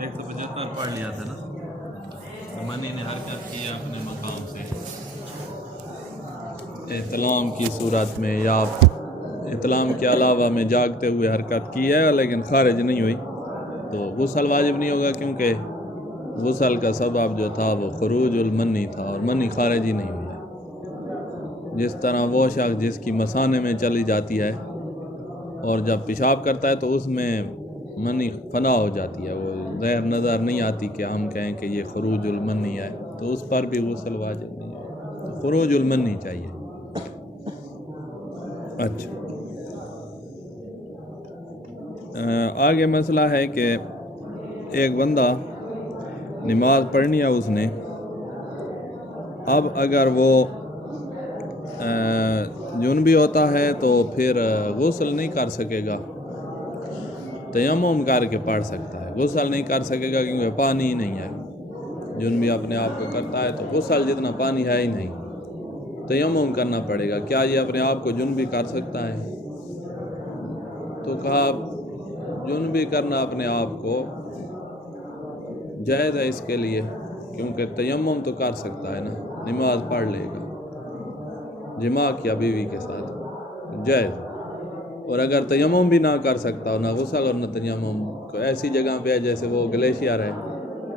175 پڑھ لیا تھا نا. منی نے حرکت کیا اپنے مقام سے احتلام کی صورت میں یا احتلام کے علاوہ میں جاگتے ہوئے حرکت کی ہے لیکن خارج نہیں ہوئی تو غسل واجب نہیں ہوگا، کیونکہ غسل کا سبب جو تھا وہ خروج المنی تھا اور منی خارج ہی نہیں ہوئی ہے. جس طرح وہ شخص جس کی مثانے میں چلی جاتی ہے اور جب پیشاب کرتا ہے تو اس میں منی فنا ہو جاتی ہے، وہ ظاہر نظر نہیں آتی کہ ہم کہیں کہ یہ خروج المنی ہے، تو اس پر بھی غسل واجب نہیں ہے، تو خروج المنی چاہیے. اچھا، آگے مسئلہ ہے کہ ایک بندہ نماز پڑھنی ہے اس نے، اب اگر وہ جنبی ہوتا ہے تو پھر غسل نہیں کر سکے گا، تیمم کر کے پڑھ سکتا ہے، غسل نہیں کر سکے گا کیونکہ پانی ہی نہیں ہے. جنبی اپنے آپ کو کرتا ہے تو غسل جتنا پانی ہے ہی نہیں، تیمم کرنا پڑے گا. کیا یہ اپنے آپ کو جنبی کر سکتا ہے؟ تو کہا جنبی کرنا اپنے آپ کو جائز ہے اس کے لیے، کیونکہ تیمم تو کر سکتا ہے نا، نماز پڑھ لے گا، جماع کیا بیوی کے ساتھ جائز. اور اگر تیمم بھی نہ کر سکتا ہو، نہ غسل اور نہ تیمم، تو ایسی جگہ پہ ہے جیسے وہ گلیشیئر ہے،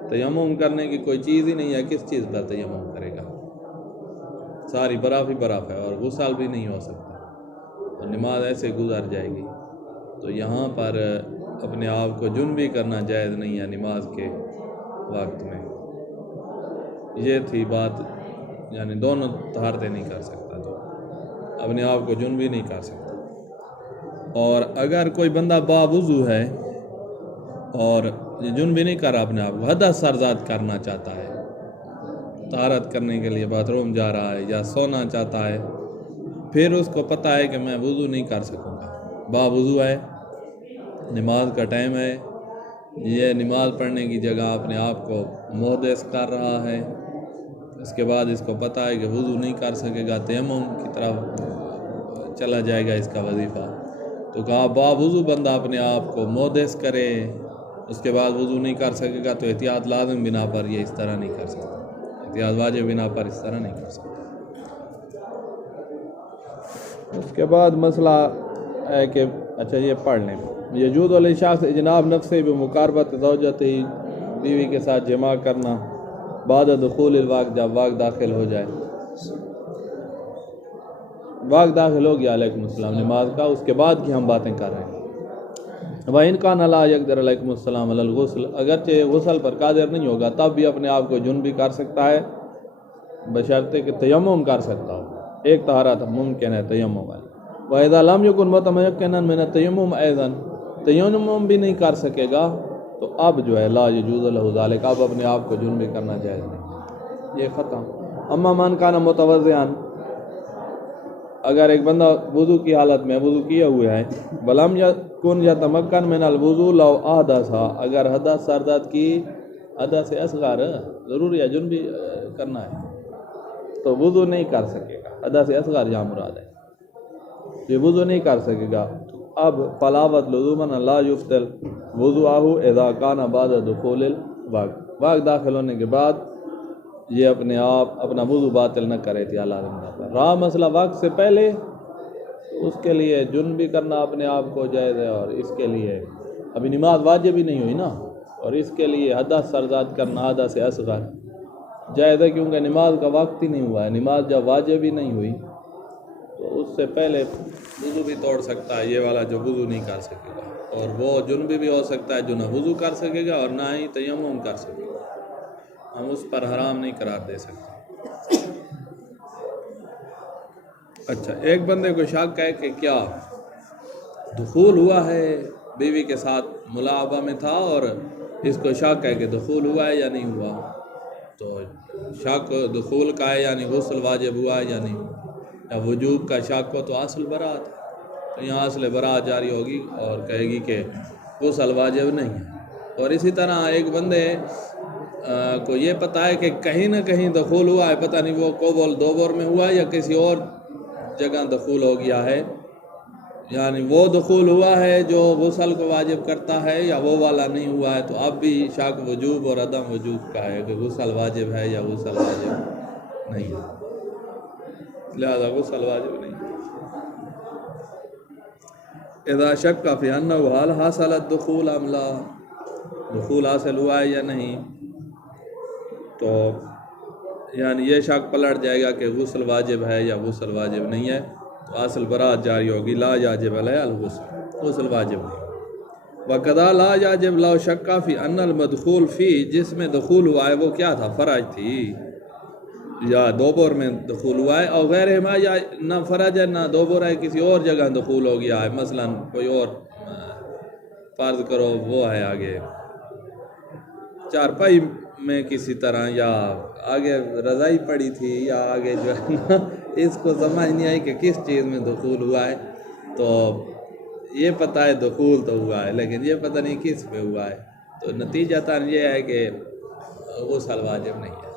تیمم کرنے کی کوئی چیز ہی نہیں ہے، کس چیز پر تیمم کرے گا؟ ساری برف ہی برف ہے اور غسل بھی نہیں ہو سکتا اور نماز ایسے گزر جائے گی. تو یہاں پر اپنے آپ کو جنبی کرنا جائز نہیں ہے نماز کے وقت میں. یہ تھی بات، یعنی دونوں طہارتیں نہیں کر سکتا تو اپنے آپ کو جنبی نہیں کر سکتا. اور اگر کوئی بندہ باوضو ہے اور یہ جنبی نہیں کر رہا، اپنے آپ کو حدث سرزاد کرنا چاہتا ہے، طہارت کرنے کے لیے باتھ روم جا رہا ہے یا سونا چاہتا ہے، پھر اس کو پتہ ہے کہ میں وضو نہیں کر سکوں گا، باوضو ہے، نماز کا ٹائم ہے، یہ نماز پڑھنے کی جگہ اپنے آپ کو محدث کر رہا ہے، اس کے بعد اس کو پتہ ہے کہ وضو نہیں کر سکے گا، تیمم کی طرف چلا جائے گا اس کا وظیفہ. تو کہا باوضو بندہ اپنے آپ کو محدث کرے، اس کے بعد وضو نہیں کر سکے گا تو احتیاط لازم بنا پر یہ اس طرح نہیں کر سکتا، احتیاط واجب بنا پر اس طرح نہیں کر سکتا. اس کے بعد مسئلہ ہے کہ اچھا یہ پڑھ لیں، یجوز علی شخص اجناب نفسه بمقاربت زوجته، بیوی کے ساتھ جماع کرنا بعد دخول الوقت، جب وقت داخل ہو جائے. وقت داخل ہو گیا علیکم السلام نماز کا، اس کے بعد کی ہم باتیں کر رہے ہیں. وَإِنْ كَانَ لَا يَقْدِرُ عَلَيْكُمُ السَّلَامُ عَلَى الْغُسْلِ، اگرچہ غسل پر قادر نہیں ہوگا تب بھی اپنے آپ کو جنبی کر سکتا ہے، بشرطے کہ تیمم کر سکتا ہو. ایک طہارت ممکن ہے تیمم ہے. وَإِذَا لَمْ يَكُنْ مُتَمَكِّنًا مِنَ التَّيَمُّمِ أَيْضًا، تیمم بھی نہیں کر سکے گا تو اب جو ہے لا يجوز له ذلك، اب اپنے آپ کو جنبی کرنا جائز نہیں. یہ ختم. اما من كان متوضئا، اگر ایک بندہ وضو کی حالت میں وضو کیے ہوئے ہے، ولم یکن یتمکن من الوضو لو احدث، اگر حدث سرزاد کی، حدث اصغر ضروری ہے جنبی کرنا ہے تو وضو نہیں کر سکے گا، حدث اصغر یہاں مراد ہے، یہ وضو نہیں کر سکے گا. اب فلاوت لزوما لا یفتل وضوءہ اذا کان بعد دخول الوقت، وقت داخل ہونے کے بعد یہ اپنے آپ اپنا وضو باطل نہ کرے تھی اللہ پر. رہا مسئلہ وقت سے پہلے، اس کے لیے جنبی کرنا اپنے آپ کو جائز ہے، اور اس کے لیے ابھی نماز واجب ہی نہیں ہوئی نا، اور اس کے لیے حدث سرزاد کرنا حدث اصغر جائز ہے، کیونکہ نماز کا وقت ہی نہیں ہوا ہے. نماز جب واجب ہی نہیں ہوئی تو اس سے پہلے وضو بھی توڑ سکتا ہے یہ والا جو وضو نہیں کر سکے گا، اور وہ جنبی بھی ہو سکتا ہے جو نہ وضو کر سکے گا اور نہ ہی تیمم کر سکے گا. ہم اس پر حرام نہیں قرار دے سکتے. اچھا، ایک بندے کو شک ہے کہ کیا دخول ہوا ہے، بیوی کے ساتھ ملاعبہ میں تھا اور اس کو شک ہے کہ دخول ہوا ہے یا نہیں ہوا، تو شک دخول کا ہے یعنی غسل واجب ہوا ہے یا نہیں، یا وجوب کا شک ہو تو اصل برات، تو یہاں اصل برات جاری ہوگی اور کہے گی کہ غسل واجب نہیں ہے. اور اسی طرح ایک بندے کو یہ پتہ ہے کہ کہیں نہ کہیں دخول ہوا ہے، پتہ نہیں وہ قبول دوبر میں ہوا ہے یا کسی اور جگہ دخول ہو گیا ہے، یعنی وہ دخول ہوا ہے جو غسل کو واجب کرتا ہے یا وہ والا نہیں ہوا ہے، تو اب بھی شک وجوب اور عدم وجوب کا ہے کہ غسل واجب ہے یا غسل واجب نہیں ہے، لہذا غسل واجب نہیں ہے۔ اذا شک فی انہ حال حاصل الدخول ام لا، دخول حاصل ہوا ہے یا نہیں، تو یعنی یہ شک پلٹ جائے گا کہ غسل واجب ہے یا غسل واجب نہیں ہے، تو اصل برات جاری ہوگی لا یاجب علیہ الغسل، غسل واجب نہیں۔ وقضا لا یاجب لو شک فی ان المدخول فی، جس میں دخول ہوا ہے وہ کیا تھا، فرج تھی یا دوبر میں دخول ہوا ہے، اور غیر ما، یا نہ فرج ہے نہ دوبر ہے، کسی اور جگہ دخول ہو گیا ہے، مثلا کوئی اور فرض کرو وہ ہے آگے چارپائی میں کسی طرح، یا آگے رضائی پڑی تھی، یا آگے جو ہے نا اس کو سمجھ نہیں آئی کہ کس چیز میں دخول ہوا ہے، تو یہ پتہ ہے دخول تو ہوا ہے لیکن یہ پتہ نہیں کس پہ ہوا ہے، تو نتیجتاً یہ ہے کہ غسل واجب نہیں ہے،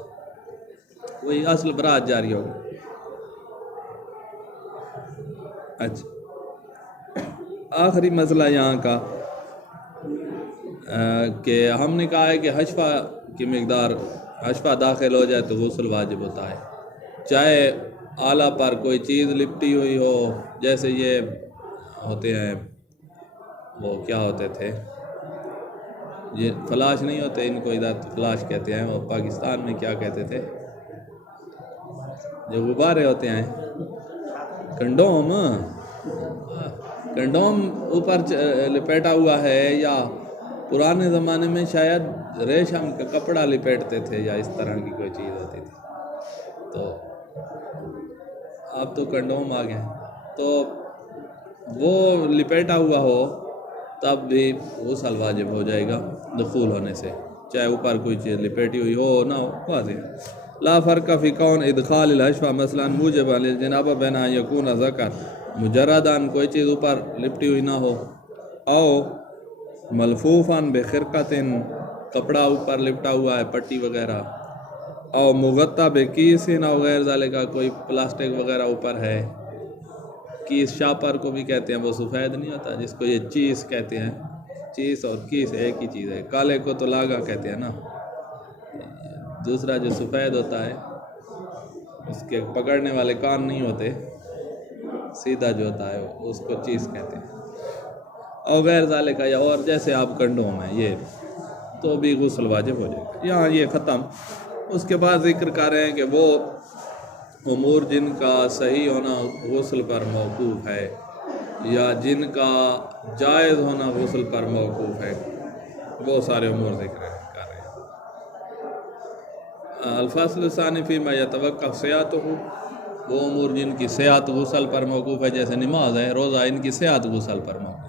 وہی اصل برات جاری ہوگی۔ اچھا، آخری مسئلہ یہاں کا کہ ہم نے کہا ہے کہ حشفہ کی مقدار، حشفہ داخل ہو جائے تو غسل واجب ہوتا ہے، چاہے آلہ پر کوئی چیز لپٹی ہوئی ہو، جیسے یہ ہوتے ہیں وہ کیا ہوتے تھے، یہ فلاش نہیں ہوتے، ان کو ادھر فلاش کہتے ہیں، وہ پاکستان میں کیا کہتے تھے جو غبارے ہوتے ہیں، کنڈوم، کنڈوم اوپر لپیٹا ہوا ہے، یا پرانے زمانے میں شاید ریشم کا کپڑا لپیٹتے تھے یا اس طرح کی کوئی چیز ہوتی تھی، تو اب تو کنڈوم آ گئے، تو وہ لپیٹا ہوا ہو تب بھی غسل واجب ہو جائے گا دخول ہونے سے، چاہے اوپر کوئی چیز لپیٹی ہوئی ہو نہ ہو، واضح۔ لا فرق فی کون ادخال الحشفہ مثلا موجب للجنابہ بین ان یکون ذکر مجردان، کوئی چیز اوپر لپٹی ہوئی نہ ہو، او ملفوفاً بخرقتن، کپڑا اوپر لپٹا ہوا ہے پٹی وغیرہ، او مغطى بکیسن او غیر ذالک، کوئی پلاسٹک وغیرہ اوپر ہے، کیس شاپر کو بھی کہتے ہیں، وہ سفید نہیں ہوتا جس کو یہ چیز کہتے ہیں، چیز اور کیس ایک ہی چیز ہے، کالے کو تو لاگا کہتے ہیں نا، دوسرا جو سفید ہوتا ہے اس کے پکڑنے والے کان نہیں ہوتے، سیدھا جو ہوتا ہے اس کو چیز کہتے ہیں، اور غیر ذالک، یا اور جیسے آپ کنڈوم ہے، یہ تو بھی غسل واجب ہو جائے گا۔ یہاں یہ ختم، اس کے بعد ذکر کر رہے ہیں کہ وہ امور جن کا صحیح ہونا غسل پر موقوف ہے یا جن کا جائز ہونا غسل پر موقوف ہے، وہ سارے امور ذکر کر رہے ہیں۔ الفصل الثانی فیما یتوقف صحتہ، وہ امور جن کی صحت غسل پر موقوف ہے، جیسے نماز ہے، روزہ، ان کی صحت غسل پر موقوف ہے۔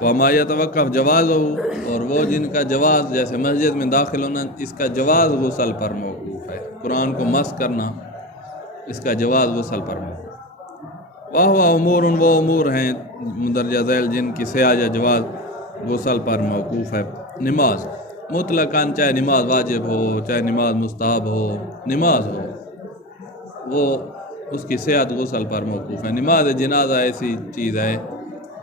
وما یتوقف جواز ہو، اور وہ جن کا جواز، جیسے مسجد میں داخل ہونا، اس کا جواز غسل پر موقوف ہے، قرآن کو مس کرنا، اس کا جواز غسل پر موقوف۔ واہ امور، وہ امور ہیں مندرجہ ذیل جن کی صحت یا جواز غسل پر موقوف ہے۔ نماز مطلقاً، چاہے نماز واجب ہو چاہے نماز مستحب ہو، نماز ہو وہ اس کی صحت غسل پر موقوف ہے۔ نماز جنازہ ایسی چیز ہے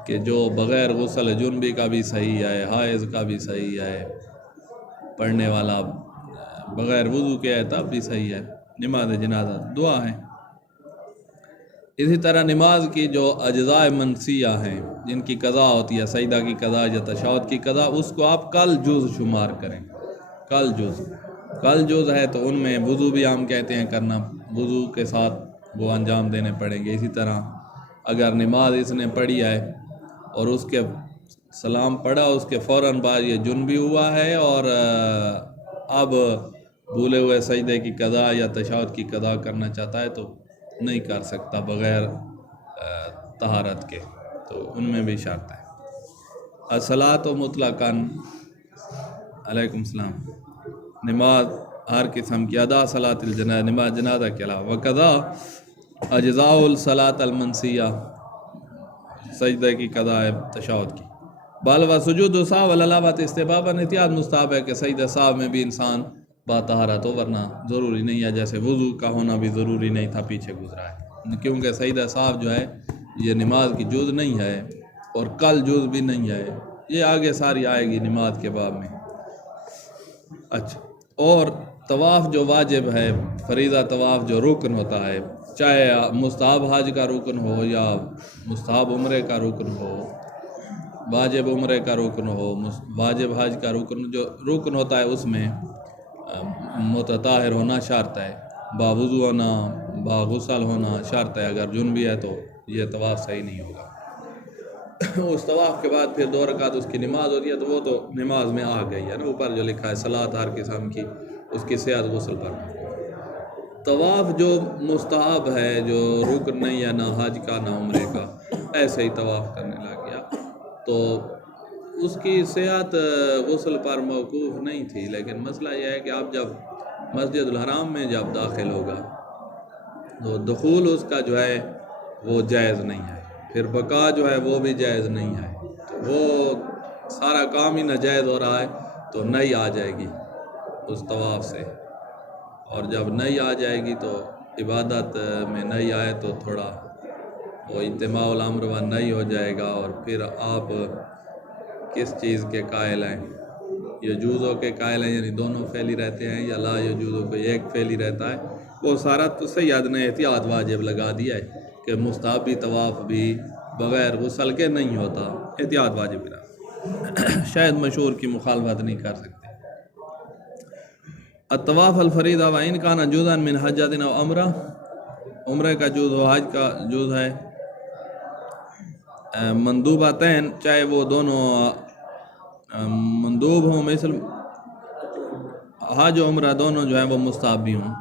کہ جو بغیر غسل جنبی کا بھی صحیح ہے، حائض کا بھی صحیح ہے، پڑھنے والا بغیر وضو کے ہے تب بھی صحیح ہے، نماز جنازہ دعا ہے۔ اسی طرح نماز کی جو اجزاء منسیہ ہیں، جن کی قضا ہوتی ہے، سجدہ کی قضا یا تشہد کی قضا، اس کو آپ کل جز شمار کریں، کل جز ہے، تو ان میں وضو بھی ہم کہتے ہیں کرنا، وضو کے ساتھ وہ انجام دینے پڑیں گے۔ اسی طرح اگر نماز اس نے پڑھی ہے اور اس کے سلام پڑھا، اس کے فوراً بعد یہ جنبی ہوا ہے اور اب بھولے ہوئے سجدے کی قضا یا تشہد کی قضا کرنا چاہتا ہے تو نہیں کر سکتا بغیر طہارت کے، تو ان میں بھی شرط ہے۔ الصلاۃ مطلقاً، علیکم السلام، نماز ہر قسم کی، ادا صلاۃ الجنازہ، نماز جنازہ کے علاوہ، وقضا اجزاء الصلاۃ المنسیہ، سجدے کی قضا ہے تشہد کی، بل و سجود السہو والعلاوۃ استحباباً، احتیاط مستحب ہے کہ سجدہ سہو میں بھی انسان باطہارت ہو، ورنہ ضروری نہیں ہے، جیسے وضو کا ہونا بھی ضروری نہیں تھا، پیچھے گزرا ہے، کیونکہ سجدہ سہو جو ہے یہ نماز کی جز نہیں ہے اور کل جز بھی نہیں ہے، یہ آگے ساری آئے گی نماز کے باب میں۔ اچھا، اور طواف جو واجب ہے، فریضہ طواف جو رکن ہوتا ہے، چاہے مستحب حج کا رکن ہو یا مستحب عمرے کا رکن ہو، واجب عمرے کا رکن ہو، واجب حج کا رکن، جو رکن ہوتا ہے اس میں متطہر ہونا شرط ہے، باوضو ہونا، باغسل ہونا شرط ہے۔ اگر جنبی ہے تو یہ طواف صحیح نہیں ہوگا۔ اس طواف کے بعد پھر 2 رکعت اس کی نماز ہوتی ہے، تو وہ تو نماز میں آ گئی ہے نا، اوپر جو لکھا ہے صلاۃ ہر قسم کی، اس کی صحت غسل پر۔ طواف جو مستحب ہے، جو رکن نہیں ہے نہ حج کا نہ عمرے کا، ایسے ہی طواف کرنے لگ گیا، تو اس کی صحت غسل پر موقوف نہیں تھی۔ لیکن مسئلہ یہ ہے کہ آپ جب مسجد الحرام میں جب داخل ہوگا تو دخول اس کا جو ہے وہ جائز نہیں ہے، پھر بقا جو ہے وہ بھی جائز نہیں ہے، وہ سارا کام ہی ناجائز ہو رہا ہے، تو نئی آ جائے گی اس طواف سے، اور جب نئی آ جائے گی تو عبادت میں نئی آئے تو تھوڑا وہ اجتماع الامر و نئی ہو جائے گا، اور پھر آپ کس چیز کے قائل ہیں، یجوزوں کے قائل ہیں، یعنی دونوں فعلی رہتے ہیں، یا لا یجوزوں کو ایک فعلی رہتا ہے، وہ سارا تو سید نے احتیاط واجب لگا دیا ہے کہ مستحبی طواف بھی بغیر غسل کے نہیں ہوتا، احتیاط واجب رہا، شاید مشہور کی مخالفت نہیں کر سکتے۔ الطواف الفریضہ وإن کان جزءا من حجۃ او عمرہ، عمرے کا جز و حج کا جز ہے، مندوبتین، چاہے وہ دونوں مندوب ہوں، مثل حج و عمرہ دونوں جو ہیں وہ مستحبی ہوں،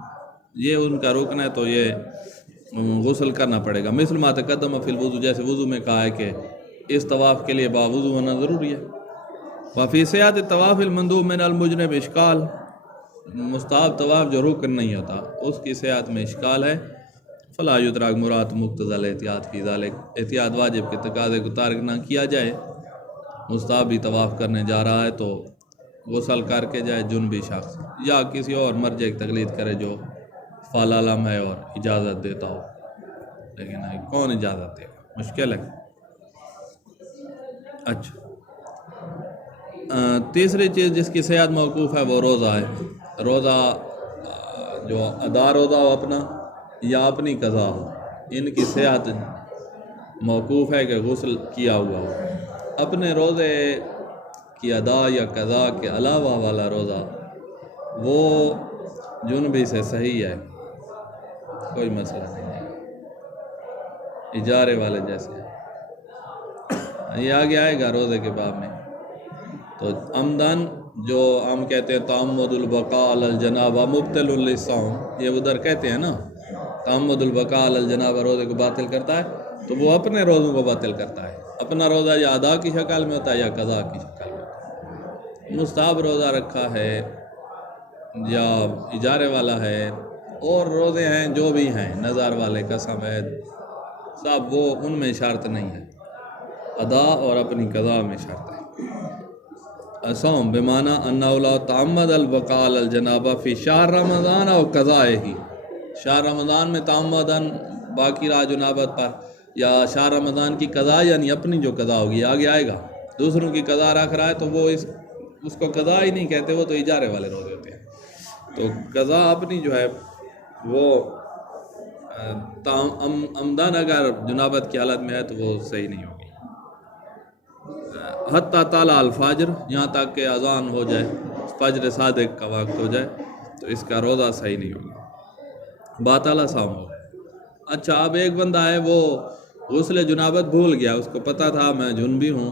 یہ ان کا رکن ہے تو یہ غسل کرنا پڑے گا۔ مثل ما تقدم فی الوضو، جیسے وضو میں کہا ہے کہ اس طواف کے لیے باوضو ہونا ضروری ہے۔ وفی صحت طواف المندوب من المجنب اشکال، مستحب طواف جو رکن نہیں ہوتا اس کی صحت میں اشکال ہے۔ فلا یدرک مراد مقتضی الاحتیاط فی ذلک، احتیاط واجب کے تقاضے کو تارک نہ کیا جائے، مستحبی طواف کرنے جا رہا ہے تو غسل کر کے جائے جنبی شخص، یا کسی اور مرجع کی تقلید کرے جو فعال علم ہے اور اجازت دیتا ہو، لیکن کون اجازت دے گا، مشکل ہے۔ اچھا، تیسری چیز جس کی صحت موقوف ہے وہ روزہ ہے۔ روزہ جو ادا روزہ ہو اپنا یا اپنی قضا ہو، ان کی صحت موقوف ہے کہ غسل کیا ہوا ہو۔ اپنے روزے کی ادا یا قضا کے علاوہ والا روزہ وہ جنبی سے صحیح ہے، کوئی مسئلہ نہیں ہے، اجارے والے جیسے، یہ آگے آئے گا روزے کے باب میں۔ تو عمدن جو ہم کہتے ہیں تعمد البقاء علی الجنابہ مبطل للصوم، یہ ادھر کہتے ہیں نا تعمد البقاء علی الجنابہ روزے کو باطل کرتا ہے، تو وہ اپنے روزوں کو باطل کرتا ہے۔ اپنا روزہ یا ادا کی شکل میں ہوتا ہے یا قضا کی شکل میں ہوتا ہے۔ مستحب روزہ رکھا ہے یا اجارے والا ہے، اور روزے ہیں جو بھی ہیں، نظر والے، قسم ہے، سب وہ ان میں شرط نہیں ہے، ادا اور اپنی قضا میں شرط ہے۔ صوم بمعنی انہ لا تعمد البقاء علی الجنابہ فی شہر رمضان او قضائہ، شہر رمضان میں تعمدن باقی رہا جنابت پر، یا شہر رمضان کی قضا یعنی اپنی جو قضا ہوگی، آگے آئے گا، دوسروں کی قضا رکھ رہا ہے تو وہ اس کو قضا ہی نہیں کہتے، وہ تو اجارے والے روزے ہوتے ہیں۔ تو قضا اپنی جو ہے وہ عمدن اگر جنابت کی حالت میں ہے تو وہ صحیح نہیں ہوگی۔ حتیٰ طالع الفجر، یہاں تک کہ اذان ہو جائے، فجر صادق کا وقت ہو جائے، تو اس کا روزہ صحیح نہیں ہوگا، باطل صوم ہوگا۔ اچھا، اب ایک بندہ ہے وہ غسل جنابت بھول گیا، اس کو پتہ تھا میں جنبی ہوں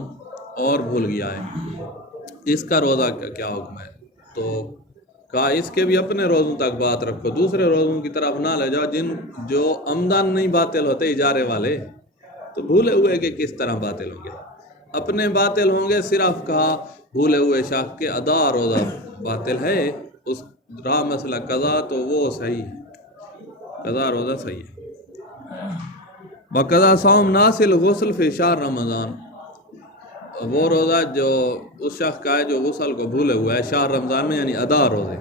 اور بھول گیا ہے، اس کا روزہ کا کیا حکم ہے؟ تو کہا اس کے بھی اپنے روزوں تک بات رکھو، دوسرے روزوں کی طرف نہ لے جاؤ، جو عمدن نہیں باطل ہوتے اجارے والے، تو بھولے ہوئے کہ کس طرح باطل ہوں گے، اپنے باطل ہوں گے، صرف کہا بھولے ہوئے شخص کے ادا روزہ باطل ہے، اس رہا مسئلہ قضا تو وہ صحیح ہے، قضا روزہ صحیح ہے۔ وقضا صوم ناصل غسل فی شہر رمضان، وہ روزہ جو اس شخص کا ہے جو غسل کو بھولے ہوا ہے شہر رمضان میں، یعنی ادا روزے،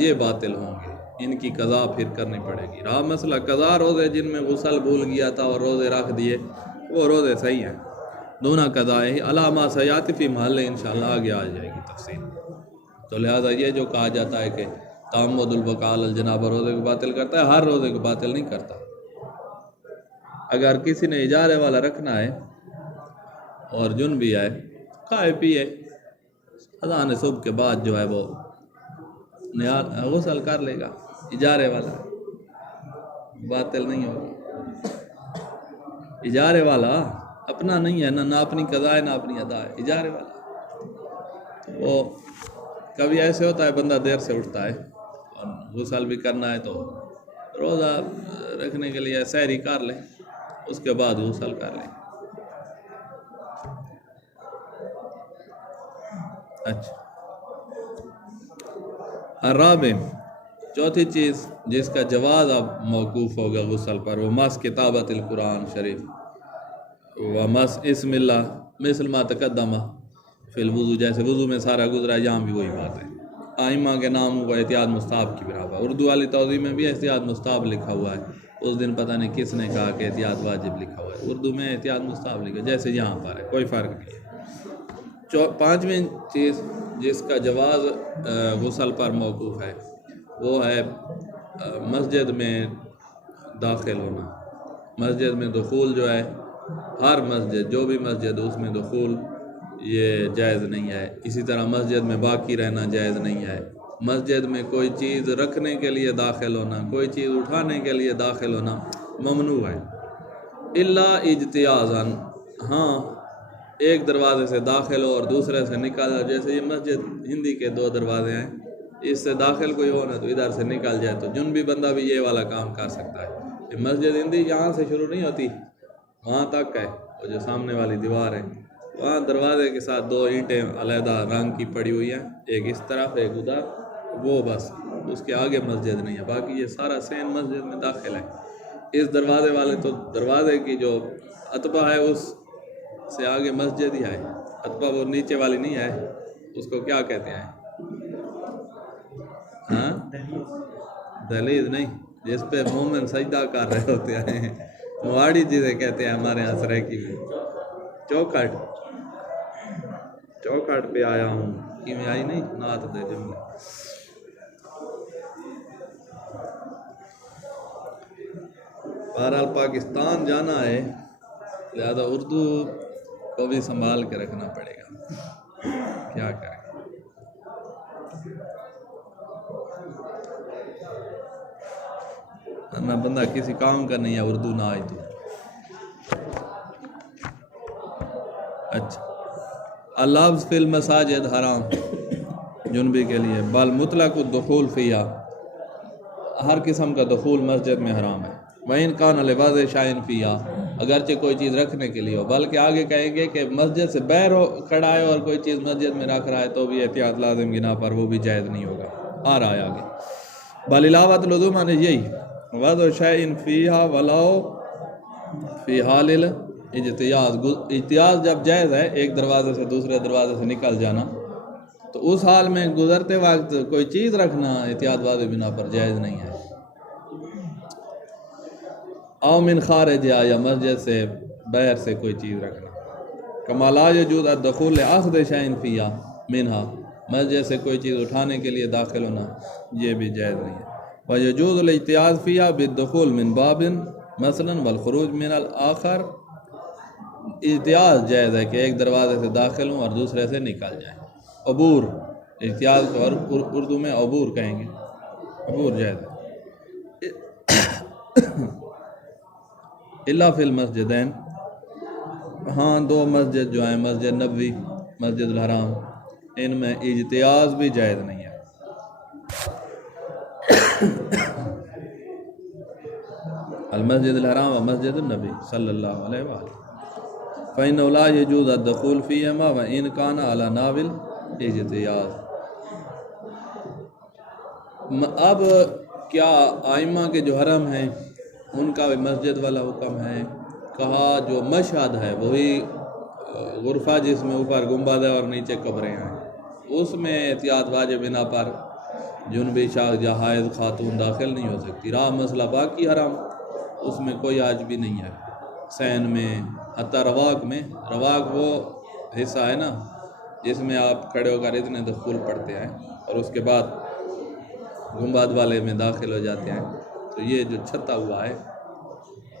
یہ باطل ہوں گے، ان کی قضا پھر کرنی پڑے گی۔ رہا مسئلہ قضا روزے جن میں غسل بھول گیا تھا اور روزے رکھ دیے، وہ روزے صحیح ہیں دونوں قضائے ہی علامہ سیاتی فی محل انشاءاللہ آگے آ جائے گی تفصیل. تو لہٰذا یہ جو کہا جاتا ہے کہ تعمد البقاء علی الجنابہ روزے کو باطل کرتا ہے، ہر روزے کو باطل نہیں کرتا. اگر کسی نے اجارے والا رکھنا ہے اور جن بھی ہے کھائے پیے اذان صبح کے بعد جو ہے وہ غسل کر لے گا، اجارے والا باطل نہیں ہوگا. اجارے والا اپنا نہیں ہے، نہ اپنی قضا ہے نہ اپنی ادا ہے. اجارے والا وہ کبھی ایسے ہوتا ہے بندہ دیر سے اٹھتا ہے اور غسل بھی کرنا ہے تو روزہ رکھنے کے لیے سحری کر لیں، اس کے بعد غسل کر لیں. اچھا، الرابع چوتھی چیز جس کا جواز اب موقوف ہوگا غسل پر، وہ مس کتابت القرآن شریف و مس اسم اللہ مثل ما تقدم فی الوضو، جیسے وضو میں سارا گزرا ہے یہاں بھی وہی بات ہے. آئمہ کے نام ہوا احتیاط مستحب کی برابر. اردو والی توضیح میں بھی احتیاط مستحب لکھا ہوا ہے، اس دن پتہ نہیں کس نے کہا کہ احتیاط واجب لکھا ہوا ہے، اردو میں احتیاط مستحب لکھا جیسے یہاں پر ہے، کوئی فرق نہیں ہے. پانچویں چیز جس کا جواز غسل پر موقوف ہے وہ ہے مسجد میں داخل ہونا. مسجد میں دخول جو ہے، ہر مسجد جو بھی مسجد اس میں دخول یہ جائز نہیں ہے. اسی طرح مسجد میں باقی رہنا جائز نہیں ہے. مسجد میں کوئی چیز رکھنے کے لیے داخل ہونا، کوئی چیز اٹھانے کے لیے داخل ہونا ممنوع ہے. الا اجتیازاً، ہاں ایک دروازے سے داخل ہو اور دوسرے سے نکل جائے، جیسے یہ مسجد ہندی کے 2 دروازے ہیں، اس سے داخل کوئی ہو نا تو ادھر سے نکل جائے، تو جنبی بندہ بھی یہ والا کام کر سکتا ہے. یہ مسجد ہندی یہاں سے شروع نہیں ہوتی، وہاں تک ہے، وہ جو سامنے والی دیوار ہے وہاں دروازے کے ساتھ 2 اینٹیں علیحدہ رنگ کی پڑی ہوئی ہیں، ایک اس طرف ایک ادھر، وہ بس اس کے آگے مسجد نہیں ہے. باقی یہ سارا سین مسجد میں داخل ہے. اس دروازے والے تو دروازے کی جو عتبہ ہے اس سے آگے مسجد ہی ہے. عتبہ وہ نیچے والی نہیں ہے، اس کو کیا کہتے ہیں؟ ہاں دہلیز نہیں، جس پہ مومن سجدہ کر رہے ہوتے ہیں، مواڑی چیزیں کہتے ہیں ہمارے یہاں سریکی میں. چوکھٹ پہ آیا ہوں کی میں آئی نہیں نعت دے جملے. بہرحال پاکستان جانا ہے لہذا اردو کو بھی سنبھال کے رکھنا پڑے گا، کیا کریں. نہ بندہ کسی کام کا نہیں ہے اردو نہ آئی تو. اچھا، اللفظ فی المساجد حرام جنبی کے لیے، بل مطلق الدخول فیہا، ہر قسم کا دخول مسجد میں حرام ہے. وَإِنْ كَانَ لِوَضْعِ شَيْءٍ فِيهَا، اگرچہ کوئی چیز رکھنے کے لیے ہو، بلکہ آگے کہیں گے کہ مسجد سے باہر کھڑا ہے اور کوئی چیز مسجد میں رکھ رہا ہے تو بھی احتیاط لازم گنا پر وہ بھی جائز نہیں ہوگا. آ رہا ہے آگے. بل علاوت لزوم نے یہی وضع شیء فیہا ولو فی حال اجتیاز جب جائز ہے ایک دروازے سے دوسرے دروازے سے نکل جانا، تو اس حال میں گزرتے وقت کوئی چیز رکھنا احتیاط واجب بنا پر جائز نہیں ہے. او من خارج، یا مسجد سے باہر سے کوئی چیز رکھنا. کما لا یجوز الدخول لاخذ شیء فیہا منہا، مسجد سے کوئی چیز اٹھانے کے لیے داخل ہونا یہ بھی جائز نہیں ہے. ویجوز الاجتیاز فیہا بالدخول من باب مثلا والخروج من الآخر، اجتیاز جائز ہے کہ ایک دروازے سے داخل ہوں اور دوسرے سے نکل جائیں. عبور، اجتیاز کو اردو میں عبور کہیں گے، عبور جائز ہے. الا فی المسجدین، ہاں 2 مسجد جو ہیں مسجد نبوی مسجد الحرام، ان میں اجتیاز بھی جائز نہیں ہے. المسجد الحرام و مسجد النبی صلی اللہ علیہ وآلہ، فإنه لا يجوز الدخول فيهما وإن كان على ناول اجتیاز. اب کیا آئمہ کے جو حرم ہیں ان کا بھی مسجد والا حکم ہے؟ کہا جو مشہد ہے وہی غرفہ جس میں اوپر گنبد ہے اور نیچے قبریں ہیں، اس میں احتیاط واجب بنا پر جنبی شخص یا حائض خاتون داخل نہیں ہو سکتی. رہا مسئلہ باقی حرم، اس میں کوئی حرج بھی نہیں ہے. سین میں حتیٰ رواق میں، رواق وہ حصہ ہے نا جس میں آپ کھڑے ہو کر اتنے دخول پڑھتے ہیں اور اس کے بعد گنبد والے میں داخل ہو جاتے ہیں، تو یہ جو چھتا ہوا ہے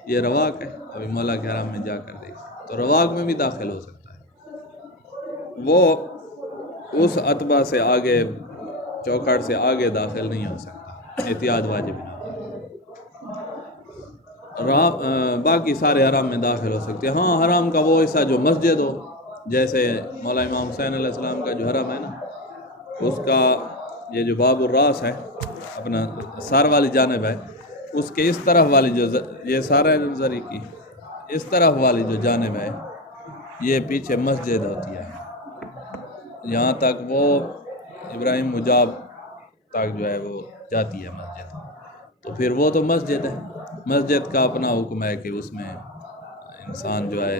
یہ رواق ہے. ابھی مولا کے حرم میں جا کر دیکھیں تو رواق میں بھی داخل ہو سکتا ہے. وہ اس عتبہ سے آگے، چوکھٹ سے آگے داخل نہیں ہو سکتا، احتیاط واجب ہے. باقی سارے حرام میں داخل ہو سکتے ہیں. ہاں حرام کا وہ حصہ جو مسجد ہو، جیسے مولا امام حسین علیہ السلام کا جو حرم ہے نا، اس کا یہ جو باب الراس ہے اپنا سار والی جانب ہے، اس کے اس طرف والی جو یہ سارا نظری کی اس طرف والی جو جانب ہے یہ پیچھے مسجد ہوتی ہے. یہاں تک وہ ابراہیم مجاب تک جو ہے وہ جاتی ہے مسجد، تو پھر وہ تو مسجد ہے. مسجد کا اپنا حکم ہے کہ اس میں انسان جو ہے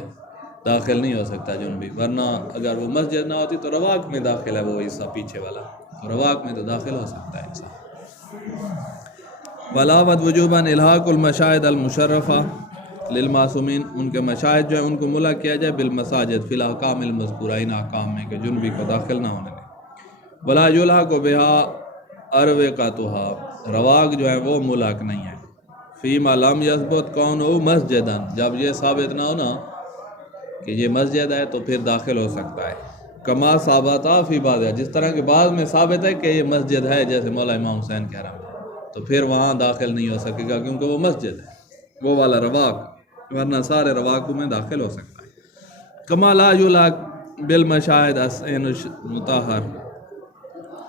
داخل نہیں ہو سکتا جنبی، ورنہ اگر وہ مسجد نہ ہوتی تو رواق میں داخل ہے وہ حصہ پیچھے والا، تو رواق میں تو داخل ہو سکتا ہے انسان. بلاوت وجوباً الحاق المشاہد المشرفہ للمعصومین، ان کے مشاہد جو ہیں ان کو ملا کیا جائے بالمساجد فی الاحکام المذکورہ، ان احکام میں کہ جنبی کو داخل نہ ہونے دیں. ولا یلحق بہا اروقتھا، رواق جو ہے وہ ملحق نہیں ہے. فیما لم یثبت کون ہو مسجداً، جب یہ ثابت نہ ہونا کہ یہ مسجد ہے تو پھر داخل ہو سکتا ہے. کما ثابتا فی بعض، جس طرح کے بعد میں ثابت ہے کہ یہ مسجد ہے، جیسے مولا امام حسین کہہ رہا ہے، تو پھر وہاں داخل نہیں ہو سکے گا کیونکہ وہ مسجد ہے، وہ والا رواق، ورنہ سارے رواقوں میں داخل ہو سکتا ہے. کما لا یلحق بالمشاہد الصحن المطہر،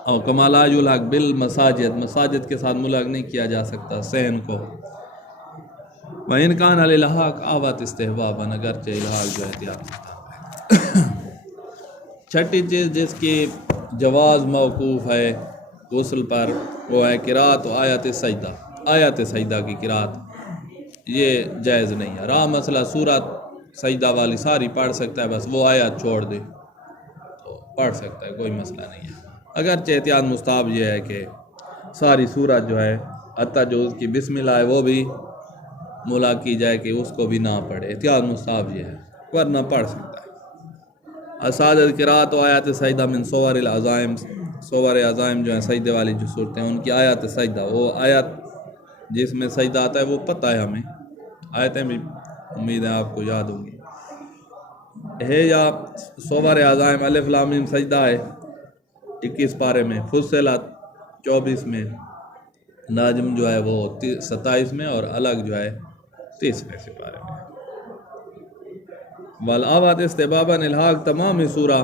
اور کما لا یلحق بالمساجد، مساجد کے ساتھ ملحق نہیں کیا جا سکتا صحن کو. وَإِنْ كَانَ الْإِلْحَاقُ آوَتْ اسْتِحْبَابًا، اگرچہ الحاق جو احتیاط. چھٹی چیز جس کی جواز موقوف ہے غسل پر وہ ہے قرأت و آیت سجدہ. آیت سجدہ کی قرأت یہ جائز نہیں ہے. رہا مسئلہ سورت سجدہ والی ساری پڑھ سکتا ہے، بس وہ آیت چھوڑ دے تو پڑھ سکتا ہے، کوئی مسئلہ نہیں ہے. اگرچہ احتیاط مستحب یہ ہے کہ ساری سورت جو ہے حتیٰ جو اس کی بسم اللہ ہے وہ بھی ملا کی جائے کہ اس کو بھی نہ پڑھے، احتیاط مستحب یہ ہے، ورنہ پڑھ سکتا ہے. اسادت قرأت و آیات سجدہ من صور العزائم، صور عزائم جو ہیں سجدے والی جو صورتیں ان کی آیات سجدہ، وہ آیت جس میں سجدہ آتا ہے وہ پتہ ہے ہمیں، آیتیں بھی امید ہے آپ کو یاد ہوں گی. ہے یا صور عزائم الف لام میم سجدہ ہے 21 پارے میں، فصلت 24 میں، ناجم جو ہے وہ 27 میں، اور الگ جو ہے 30ویں سپارے میں. والآوات استحباباً الحاق تمام سورہ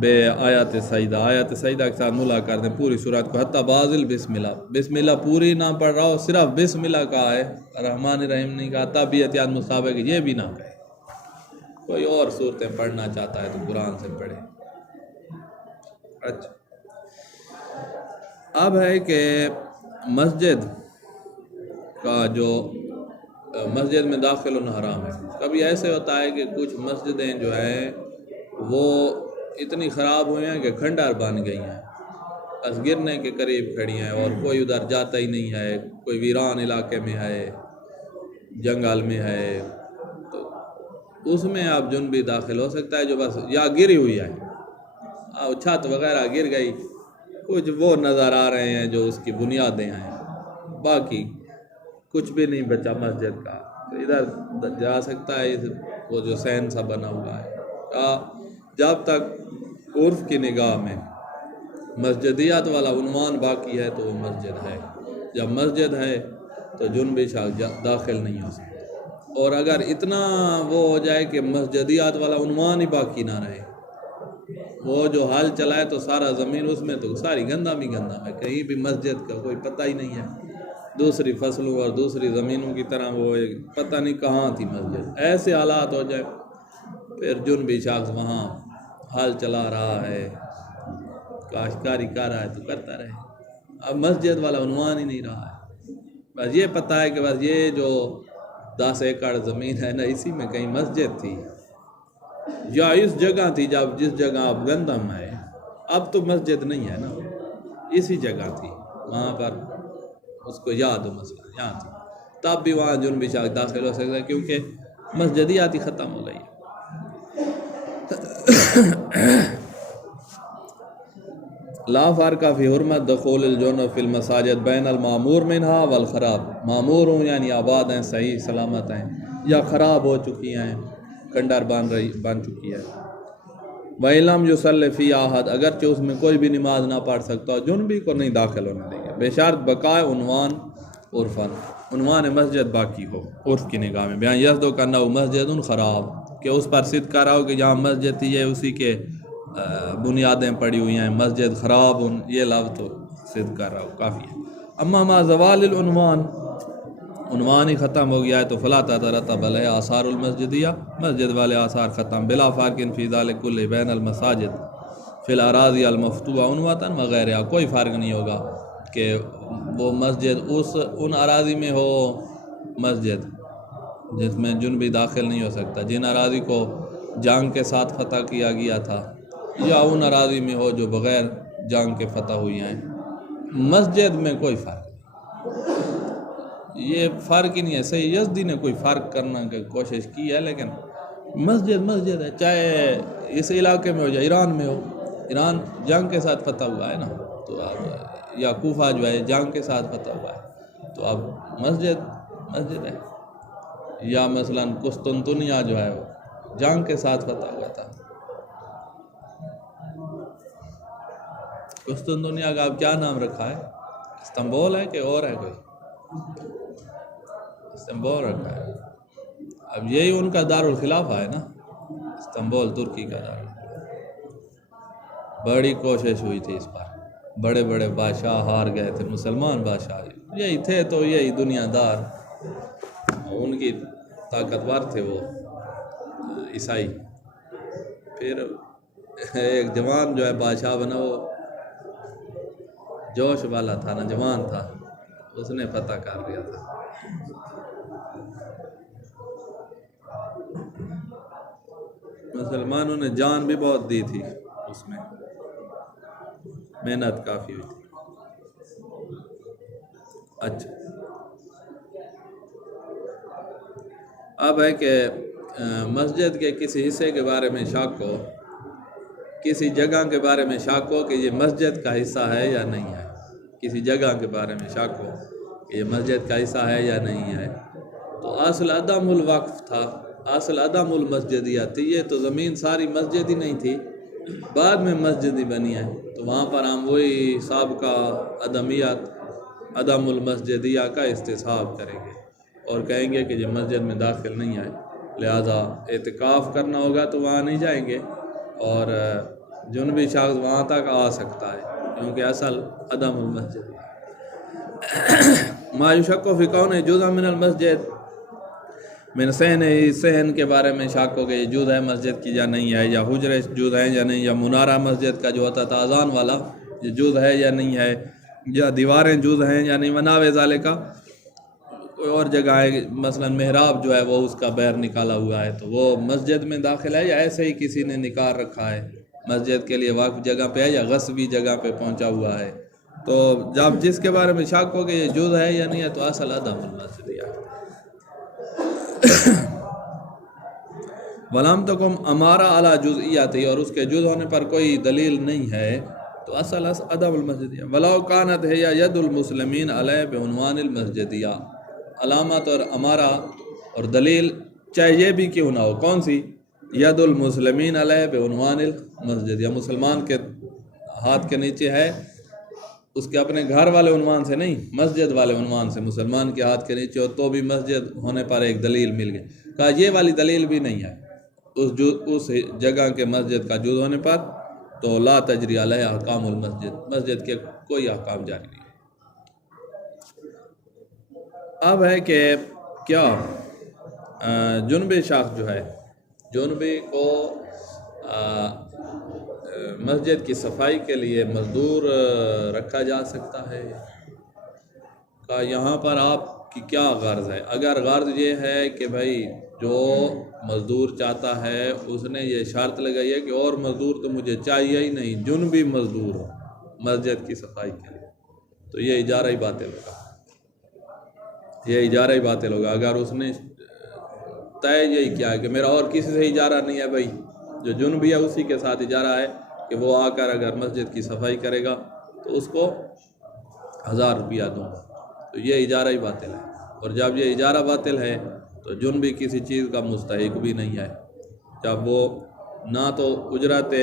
بے آیات سجدہ، آیات سجدہ کے ساتھ ملا کر دیں پوری سورت کو، حتیٰ بازل بسم اللہ، بسم اللہ پوری نہ پڑھ رہا ہو، صرف بسم اللہ کہا ہے، رحمان الرحیم نہیں کہا، تب بھی احتیاط مستحب ہے کہ یہ بھی نہ کہے. کوئی اور صورتیں پڑھنا چاہتا ہے تو قرآن سے پڑھے. اچھا، اب ہے کہ مسجد کا جو مسجد میں داخل ہونا حرام ہے. کبھی ایسے ہوتا ہے کہ کچھ مسجدیں جو ہیں وہ اتنی خراب ہوئی ہیں کہ کھنڈر بن گئی ہیں، بس گرنے کے قریب کھڑی ہیں، اور کوئی ادھر جاتا ہی نہیں ہے، کوئی ویران علاقے میں ہے، جنگل میں ہے، تو اس میں آپ جنبی داخل ہو سکتا ہے جو بس یا گری ہوئی ہے، چھت وغیرہ گر گئی، کچھ وہ نظر آ رہے ہیں جو اس کی بنیادیں ہیں، باقی کچھ بھی نہیں بچا مسجد کا، تو ادھر جا سکتا ہے. وہ جو سین سا بنا ہوا ہے، جب تک عرف کی نگاہ میں مسجدیات والا عنوان باقی ہے تو وہ مسجد ہے. جب مسجد ہے تو جنبی داخل نہیں ہو سکتا. اور اگر اتنا وہ ہو جائے کہ مسجدیات والا عنوان ہی باقی نہ رہے، وہ جو حال چلائے تو سارا زمین اس میں تو ساری گندہ بھی گندہ ہے، کہیں بھی مسجد کا کوئی پتہ ہی نہیں ہے. دوسری فصلوں اور دوسری زمینوں کی طرح وہ پتہ نہیں کہاں تھی مسجد. ایسے حالات ہو جائے پھر جنبی شخص وہاں حال چلا رہا ہے، کاشتکاری کر رہا ہے تو کرتا رہے. اب مسجد والا عنوان ہی نہیں رہا ہے، بس یہ پتہ ہے کہ بس یہ جو 10 ایکڑ زمین ہے نا، اسی میں کہیں مسجد تھی، یا اس جگہ تھی جس جگہ اب گندم ہے، اب تو مسجد نہیں ہے نا، اسی جگہ تھی، وہاں پر اس کو یاد ہو مسئلہ یہاں تھی، تب بھی وہاں جنبی شخص داخل ہو سکتا ہے، کیونکہ مسجدیات ہی ختم ہو گئی ہے۔ لا فرق فی حرمت دخول الجنب فی المساجد بین المعمور منها والخراب، معمور ہوں یعنی آباد ہیں، صحیح سلامت ہیں، یا خراب ہو چکی ہیں، کنڈر بن چکی ہے۔ وَإِلَّمْ يُصَلِّ فِي أَحَدٍ، اگرچہ اس میں کوئی بھی نماز نہ پڑھ سکتا، جنبی کو نہیں داخل ہونے دیں گے، بے شرط بقائے عنوان عرفاً، عنوان مسجد باقی ہو عرف کی نگاہ میں، بیان یزدو کرنا ہو مسجد خراب، کہ اس پر صدق کر رہا ہو کہ جہاں مسجد تھی ہے اسی کے بنیادیں پڑی ہوئی ہیں، مسجد خراب، یہ لفظ تو صدق کر رہا ہو کافی ہے۔ اما ما زوال العنوان، عنوان ہی ختم ہو گیا ہے تو فلا تترتب علیہ آثار المسجدیہ، مسجد والے آثار ختم، بلا فرق فی ذلک کلہ بین المساجد فی الاراضی المفتوحہ عنوتاً وغیرہ، کوئی فرق نہیں ہوگا کہ وہ مسجد ان اراضی میں ہو مسجد جس میں جنبی داخل نہیں ہو سکتا، جن اراضی کو جنگ کے ساتھ فتح کیا گیا تھا، یا ان اراضی میں ہو جو بغیر جنگ کے فتح ہوئی ہیں، مسجد میں کوئی فرق نہیں، یہ فرق ہی نہیں ہے۔ صحیح یزدی نے کوئی فرق کرنا کی کوشش کی ہے، لیکن مسجد ہے، چاہے اس علاقے میں ہو یا ایران میں ہو، ایران جنگ کے ساتھ فتح ہوا ہے نا، تو اب یا کوفہ جو ہے جنگ کے ساتھ فتح ہوا ہے، تو اب مسجد ہے، یا مثلا قسطنطنیہ جو ہے وہ جنگ کے ساتھ فتح ہوا تھا۔ قسطنطنیہ کا اب کیا نام رکھا ہے؟ استنبول ہے کہ اور ہے کوئی؟ استنبول رکھا ہے، اب یہی ان کا دارالخلافہ ہے نا، استنبول ترکی کا دارالخلافہ۔ بڑی کوشش ہوئی تھی اس پر، بڑے بڑے بادشاہ ہار گئے تھے، مسلمان بادشاہ یہی تھے، تو یہی دنیا دار ان کی طاقتور تھے وہ عیسائی۔ پھر ایک جوان جو ہے بادشاہ بنا، وہ جوش والا تھا نا، جوان تھا، اس نے فتح کر دیا تھا۔ مسلمانوں نے جان بھی بہت دی تھی اس میں، محنت کافی ہوئی تھی۔ اچھا، اب ہے کہ مسجد کے کسی حصے کے بارے میں شک ہو، کسی جگہ کے بارے میں شک ہو کہ یہ مسجد کا حصہ ہے یا نہیں ہے، کسی جگہ کے بارے میں شک ہو کہ یہ مسجد کا حصہ ہے یا نہیں ہے، تو اصل عدم الوقف تھا، اصل عدم المسجدیہ تھی، یہ تو زمین ساری مسجد ہی نہیں تھی، بعد میں مسجد ہی بنی ہے، تو وہاں پر ہم وہی سابقہ عدمیت عدم المسجدیہ کا استصحاب کریں گے اور کہیں گے کہ یہ مسجد میں داخل نہیں آئے، لہذا اعتکاف کرنا ہوگا تو وہاں نہیں جائیں گے، اور جنبی شخص وہاں تک آ سکتا ہے کیونکہ اصل عدم المسجد۔ ما یشک فی کون جزء من المسجد من صحن کے بارے میں شک ہو کہ یہ جز ہے مسجد کی یا نہیں ہے، یا حجرے جز ہیں یا نہیں، یا منارہ مسجد کا جو ہوتا تھا اذان والا، یہ جز ہے یا نہیں ہے، یا دیواریں جز ہیں یا نہیں، ونحو ذالک، کوئی اور جگہ ہے مثلا محراب جو ہے وہ اس کا بیر نکالا ہوا ہے تو وہ مسجد میں داخل ہے، یا ایسے ہی کسی نے نکال رکھا ہے مسجد کے لیے وقف جگہ پہ ہے، یا غصبی جگہ پہ پہنچا ہوا ہے، تو جب جس کے بارے میں شک ہو کہ یہ جز ہے یا نہیں ہے تو اصل عدم المسجدیہ۔ ولم تکم امارہ علی جزئیات، اور اس کے جز ہونے پر کوئی دلیل نہیں ہے تو اصل عدم المسجدیہ۔ ولو کانت ہے یا ید المسلمین علیہ بعنوان المسجدیہ، علامت اور امارہ اور دلیل چاہے یہ بھی کیوں نہ ہو، کون سی؟ ید المسلمین علیہ بعنوان المسجدیہ، مسلمان کے ہاتھ کے نیچے ہے، اس کے اپنے گھر والے عنوان سے نہیں، مسجد والے عنوان سے مسلمان کے ہاتھ کے نیچے ہو تو بھی مسجد ہونے پر ایک دلیل مل گئی۔ کہا یہ والی دلیل بھی نہیں ہے اس جگہ کے مسجد کا جز ہونے پر، تو لا تجری علیہ احکام المسجد، مسجد کے کوئی احکام جاری نہیں۔ اب ہے کہ کیا جنبی شخص جو ہے، جنبی کو مسجد کی صفائی کے لیے مزدور رکھا جا سکتا ہے؟ کہ یہاں پر آپ کی کیا غرض ہے؟ اگر غرض یہ ہے کہ بھائی جو مزدور چاہتا ہے اس نے یہ شرط لگائی ہے کہ اور مزدور تو مجھے چاہیے ہی نہیں، جنبی مزدور ہو مسجد کی صفائی کے لیے، تو یہ اجارہ ہی باطل ہوگا، یہ اجارہ ہی باطل ہوگا۔ اگر اس نے طے یہی کیا ہے کہ میرا اور کسی سے اجارہ نہیں ہے بھائی، جو جنبی ہے اسی کے ساتھ اجارہ ہے کہ وہ آ کر اگر مسجد کی صفائی کرے گا تو اس کو 1000 روپیہ دوں، تو یہ اجارہ ہی باطل ہے۔ اور جب یہ اجارہ باطل ہے تو جنبی کسی چیز کا مستحق بھی نہیں ہے، جب وہ نہ تو اجرت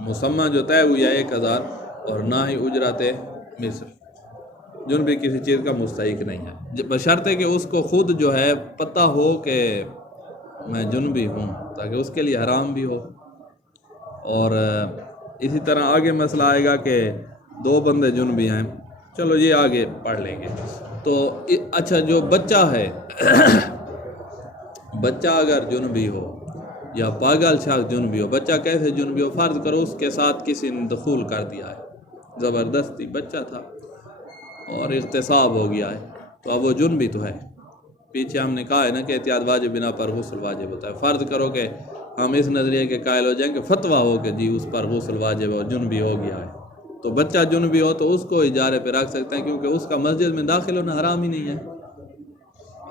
مسمہ جو طے ہوئی ہے 1000 اور نہ ہی اجرت مثل، جنبی کسی چیز کا مستحق نہیں ہے، بشرطے کہ اس کو خود جو ہے پتہ ہو کہ میں جنبی ہوں، تاکہ اس کے لیے حرام بھی ہو۔ اور اسی طرح آگے مسئلہ آئے گا کہ 2 بندے جنبی ہیں، چلو یہ آگے پڑھ لیں گے۔ تو اچھا، جو بچہ ہے بچہ اگر جنبی ہو یا پاگل شخص جنبی ہو، بچہ کیسے جنبی ہو؟ فرض کرو اس کے ساتھ کسی نے دخول کر دیا ہے، زبردستی بچہ تھا اور اغتصاب ہو گیا ہے، تو اب وہ جنبی تو ہے۔ پیچھے ہم نے کہا ہے نا کہ احتیاط واجب بنا پر غسل واجب ہوتا ہے۔ فرض کرو کہ ہم اس نظریے کے قائل ہو جائیں کہ فتویٰ ہو کہ جی اس پر غسل واجب ہے اور جنبی ہو گیا ہے، تو بچہ جنبی ہو تو اس کو اجارے پہ رکھ سکتے ہیں، کیونکہ اس کا مسجد میں داخل ہونا حرام ہی نہیں ہے،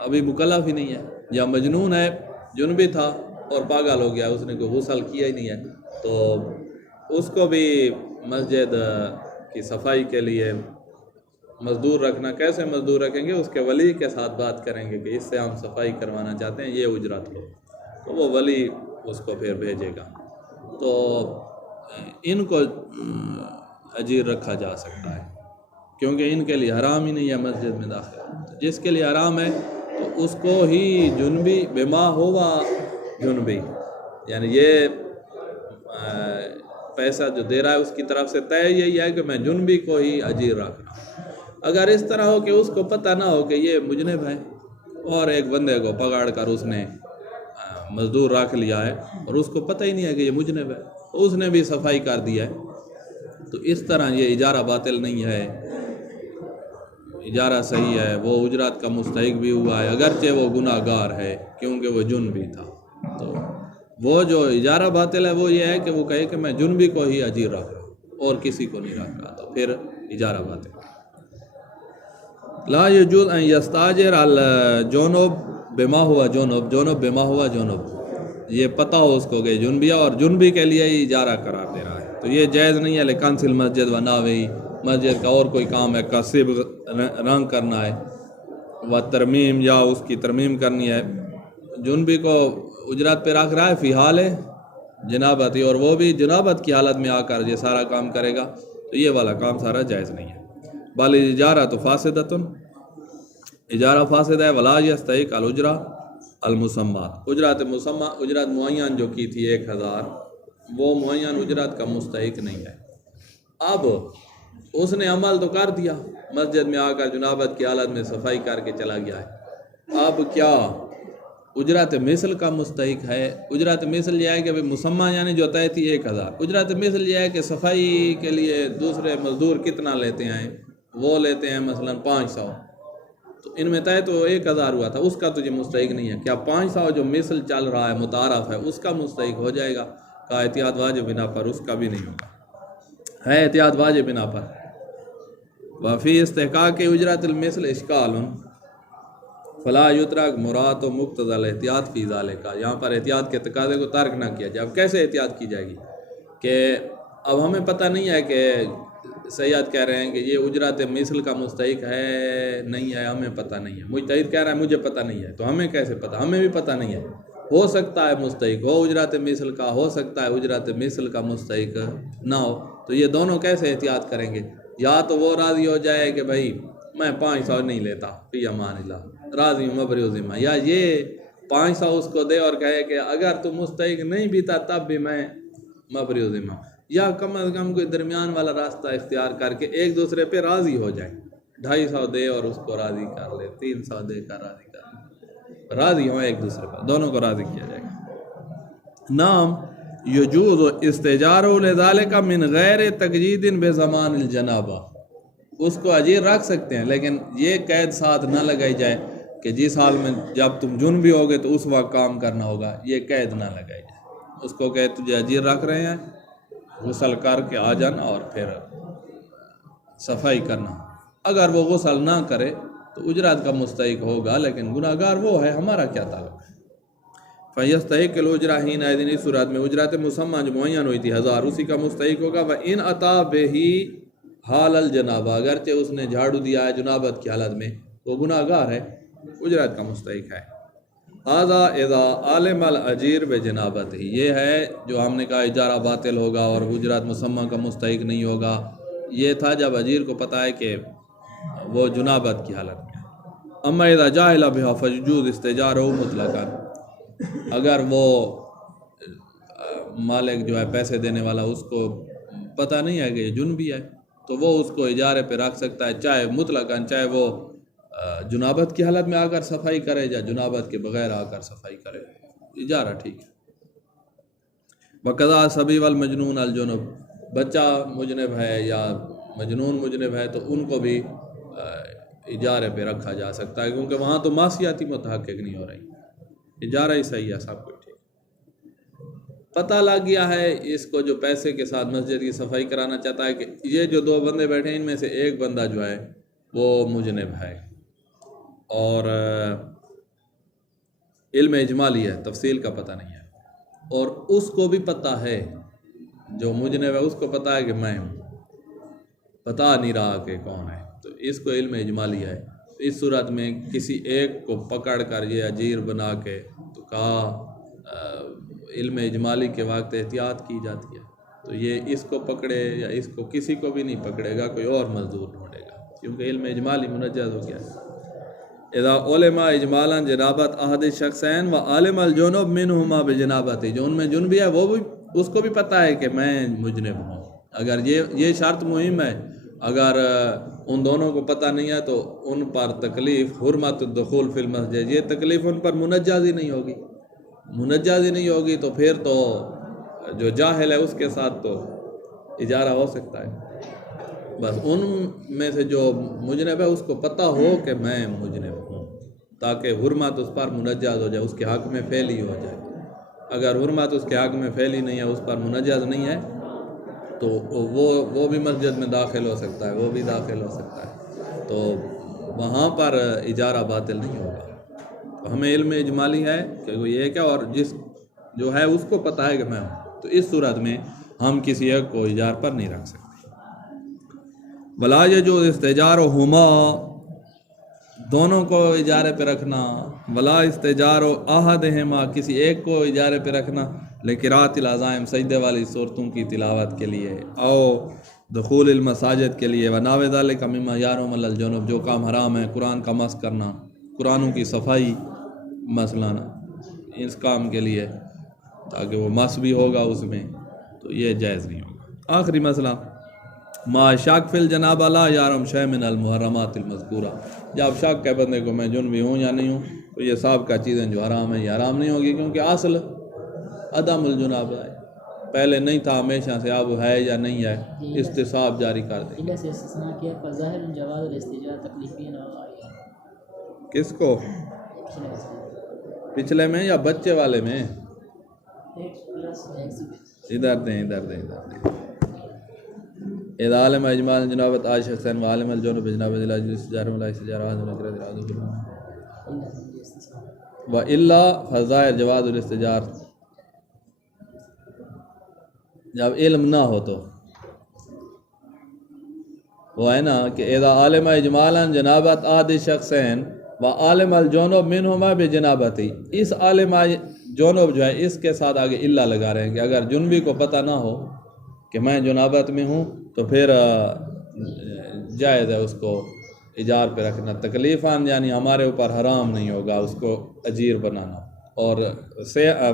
ابھی مکلف ہی نہیں ہے۔ یا مجنون ہے، جنبی تھا اور پاگل ہو گیا، اس نے کوئی غسل کیا ہی نہیں ہے، تو اس کو بھی مسجد کی صفائی کے لیے مزدور رکھنا۔ کیسے مزدور رکھیں گے؟ اس کے ولی کے ساتھ بات کریں گے کہ اس سے ہم صفائی کروانا چاہتے ہیں، یہ اجرت ہو، تو وہ ولی اس کو پھر بھیجے گا۔ تو ان کو اجیر رکھا جا سکتا ہے، کیونکہ ان کے لیے حرام ہی نہیں ہے مسجد میں داخل۔ جس کے لیے حرام ہے تو اس کو ہی جنبی بما ہوا جنبی، یعنی یہ پیسہ جو دے رہا ہے اس کی طرف سے طے یہی ہے کہ میں جنبی کو ہی اجیر رکھ رہا ہوں۔ اگر اس طرح ہو کہ اس کو پتہ نہ ہو کہ یہ مجنب ہے اور ایک بندے کو پکڑ کر اس نے مزدور رکھ لیا ہے اور اس کو پتہ ہی نہیں ہے کہ یہ مجنب ہے، تو اس نے بھی صفائی کر دیا ہے، تو اس طرح یہ اجارہ باطل نہیں ہے، اجارہ صحیح ہے، وہ اجرت کا مستحق بھی ہوا ہے، اگرچہ وہ گناہ گار ہے کیونکہ وہ جنبی تھا۔ تو وہ جو اجارہ باطل ہے وہ یہ ہے کہ وہ کہے کہ میں جنبی کو ہی اجیر رکھ رہا ہوں اور کسی کو نہیں رکھ رہا، تو پھر اجارہ باطل۔ لا یجوز ان یستاجر الجنب بما ہوا جنب، جنب بما ہوا جنب، یہ پتہ ہو اس کو کہ جنبیہ اور جنبی کے لیے ہی اجارہ قرار دے رہا ہے، تو یہ جائز نہیں ہے۔ لکنسل مسجد و ناوی، مسجد کا اور کوئی کام ہے، کسب رنگ کرنا ہے، و ترمیم یا اس کی ترمیم کرنی ہے، جنبی کو اجرت پہ رکھ رہا ہے فی حال جنابتی، اور وہ بھی جنابت کی حالت میں آ کر یہ سارا کام کرے گا، تو یہ والا کام سارا جائز نہیں ہے۔ بل اجارہ تو فاسدۃ، اجارہ فاسد ہے۔ ولا یستحق الاجرہ المسمات، اجرت مسمہ، اجرت معین جو کی تھی 1000، وہ معین اجرت کا مستحق نہیں ہے۔ اب اس نے عمل تو کر دیا، مسجد میں آ کر جنابت کی حالت میں صفائی کر کے چلا گیا ہے، اب کیا اجرت مثل کا مستحق ہے؟ اجرت مثل یہ ہے کہ مسمہ یعنی جو طے تھی 1000، اجرت مثل یہ ہے کہ صفائی کے لیے دوسرے مزدور کتنا لیتے ہیں؟ وہ لیتے ہیں مثلا 500، تو ان میں طے تو 1000 ہوا تھا، اس کا تجھے مستحق نہیں ہے، کیا 500 جو مثل چل رہا ہے متعارف ہے اس کا مستحق ہو جائے گا؟ کا احتیاط واجب بنا پر اس کا بھی نہیں ہوگا، ہے احتیاط واجب بنا پر۔ وفی استحقاق اجرت المثل اشکال فلا یترک مراد و مقتضی الاحتیاط فی ذالک، یہاں پر احتیاط کے تقاضے کو ترک نہ کیا جائے۔ اب کیسے احتیاط کی جائے گی کہ اب ہمیں پتہ نہیں ہے کہ سیاد کہہ رہے ہیں کہ یہ اجرت مثل کا مستحق ہے نہیں ہے، ہمیں پتہ نہیں ہے، مجتہد کہہ رہا ہے مجھے پتہ نہیں ہے، تو ہمیں کیسے پتہ؟ ہمیں بھی پتہ نہیں ہے، ہو سکتا ہے مستحق ہو اجرت مثل کا، ہو سکتا ہے اجرت مثل کا مستحق نہ ہو، تو یہ دونوں کیسے احتیاط کریں گے؟ یا تو وہ راضی ہو جائے کہ بھائی میں 500 نہیں لیتا فی امان اللہ، راضی مبری ذمہ، یا یہ 500 اس کو دے اور کہے کہ اگر تو مستحق نہیں بھی تھا تب بھی میں مبری ذمہ، یا کم از کم کوئی درمیان والا راستہ اختیار کر کے ایک دوسرے پہ راضی ہو جائیں، 250 دے اور اس کو راضی کر لے، 300 دے کر راضی کر لے، راضی ہوں ایک دوسرے پر، دونوں کو راضی کیا جائے گا۔ نام یجوز استجار لذالک من غیر تجدید بزمان الجنابہ، اس کو اجیر رکھ سکتے ہیں لیکن یہ قید ساتھ نہ لگائی جائے کہ جس حال میں جب تم جنبی ہوگے تو اس وقت کام کرنا ہوگا، یہ قید نہ لگائی جائے، اس کو کہ تجھے اجیر رکھ رہے ہیں، غسل کر کے آ جانا اور پھر صفائی کرنا، اگر وہ غسل نہ کرے تو اجرت کا مستحق ہوگا، لیکن گناہ گار وہ ہے، ہمارا کیا تعلق ہے؟ فیستحق الاجرہ حین دن، اس صورت میں اجرت مسمہ جو معین ہوئی تھی 1000 اسی کا مستحق ہوگا۔ وَإِنْ أَتَى بِهِ حال الجنابہ، اگرچہ اس نے جھاڑو دیا ہے جنابت کی حالت میں، وہ گناہ گار ہے، اجرت کا مستحق ہے۔ هذا اذا علم الاجیر بجنابتہ، یہ ہے جو ہم نے کہا اجارہ باطل ہوگا اور اجرت مسمہ کا مستحق نہیں ہوگا، یہ تھا جب اجیر کو پتہ ہے کہ وہ جنابت کی حالت میں ہے۔ اما اذا جاہل بها فیجوز استجارہ مطلقاً، اگر وہ مالک جو ہے پیسے دینے والا اس کو پتہ نہیں ہے کہ یہ جنبی ہے تو وہ اس کو اجارے پہ رکھ سکتا ہے، چاہے مطلقاً، چاہے وہ جنابت کی حالت میں آ کر صفائی کرے یا جنابت کے بغیر آ کر صفائی کرے، اجارہ ٹھیک ہے۔ وَقَضَى الصَّبِيُّ وَالْمَجْنُونَ الْجُنُبَ، بچہ مجنب ہے یا مجنون مجنب ہے تو ان کو بھی اجارے پہ رکھا جا سکتا ہے، کیونکہ وہاں تو معصیتی متحقق نہیں ہو رہی، اجارہ ہی صحیح ہے، سب کچھ ٹھیک۔ پتہ لگ گیا ہے اس کو جو پیسے کے ساتھ مسجد کی صفائی کرانا چاہتا ہے کہ یہ جو 2 بندے بیٹھے ہیں ان میں سے ایک بندہ جو ہے وہ مجنب ہے، اور علم اجمالی ہے، تفصیل کا پتہ نہیں ہے، اور اس کو بھی پتہ ہے، جو مجنب ہے اس کو پتہ ہے کہ میں ہوں، پتہ نہیں رہا کہ کون ہے، تو اس کو علم اجمالی ہے۔ اس صورت میں کسی ایک کو پکڑ کر یہ اجیر بنا کے تو کہا علم اجمالی کے وقت احتیاط کی جاتی ہے، تو یہ اس کو پکڑے یا اس کو کسی کو بھی نہیں پکڑے گا، کوئی اور مزدور ڈھونڈے گا، کیونکہ علم اجمالی منجز ہو گیا ہے۔ اذا علم اجمالا جنابت احد الشخصین وعالم الجنب منہما بجنابتی، جو ان میں جنبی ہے وہ بھی اس کو بھی پتہ ہے کہ میں مجنب ہوں، اگر یہ شرط مہم ہے، اگر ان دونوں کو پتہ نہیں ہے تو ان پر تکلیف حرمت الدخول فی المسجد، یہ تکلیف ان پر منجز ہی نہیں ہوگی، منجز ہی نہیں ہوگی، تو پھر تو جو جاہل ہے اس کے ساتھ تو اجارہ ہو سکتا ہے، بس ان میں سے جو مجنب ہے اس کو پتہ ہو کہ میں مجنب ہوں، تاکہ حرمت اس پر منجز ہو جائے، اس کے حق میں فعلی ہو جائے۔ اگر حرمت اس کے حق میں فعلی نہیں ہے، اس پر منجز نہیں ہے، تو وہ بھی مسجد میں داخل ہو سکتا ہے، وہ بھی داخل ہو سکتا ہے، تو وہاں پر اجارہ باطل نہیں ہوگا۔ تو ہمیں علم اجمالی ہے کہ وہ یہ کیا، اور جس جو ہے اس کو پتہ ہے کہ میں ہوں، تو اس صورت میں ہم کسی ایک کو اجار پر نہیں رکھ سکتے۔ ولا یجوز استجارہما، دونوں کو اجارے پہ رکھنا، ولا استجار احدہما، کسی ایک کو اجارے پہ رکھنا، لقراءۃ العزائم، سجدے والی صورتوں کی تلاوت کے لیے، او دخول المساجد کے لیے، ونحو ذلک مما یحرم علی الجنب، جو کام حرام ہے، قرآن کا مس کرنا، قرآنوں کی صفائی مثلاً اس کام کے لیے، تاکہ وہ مس بھی ہوگا اس میں، تو یہ جائز نہیں ہوگا۔ آخری مسئلہ ما شک فی الجنابہ لا یحرم شیء من المحرمات المذکورہ، جب شک ہے بندے کو میں جنبی ہوں یا نہیں ہوں، تو یہ سابقہ چیزیں جو حرام ہیں یہ حرام نہیں ہوگی، کیونکہ اصل عدم الجنابہ ہے، پہلے نہیں تھا ہمیشہ سے، اب ہے یا نہیں ہے، استصحاب جاری کر دیں۔ سے استثناء کیا فظاہر جواز الاستجار تکلیفین اور کس کو؟ پچھلے میں یا بچے والے میں؟ ادھر دیں ادھر دیں ادھر دیں۔ اذا علم اجمال جنابت آج شخصین وعالم الجنب بجنابت الحج استجار ولا استجار و الا فظاہر جواز الاستجار، جب علم نہ ہو تو وہ ہے نا کہ اذا عالم اجمالا جنابت آد شخصین و عالم الجنب منہما بجنابتی، اس عالم جنب جو ہے اس کے ساتھ آگے الا لگا رہے ہیں کہ اگر جنبی کو پتہ نہ ہو کہ میں جنابت میں ہوں تو پھر جائز ہے اس کو اجار پہ رکھنا، تکلیفاً یعنی ہمارے اوپر حرام نہیں ہوگا اس کو اجیر بنانا، اور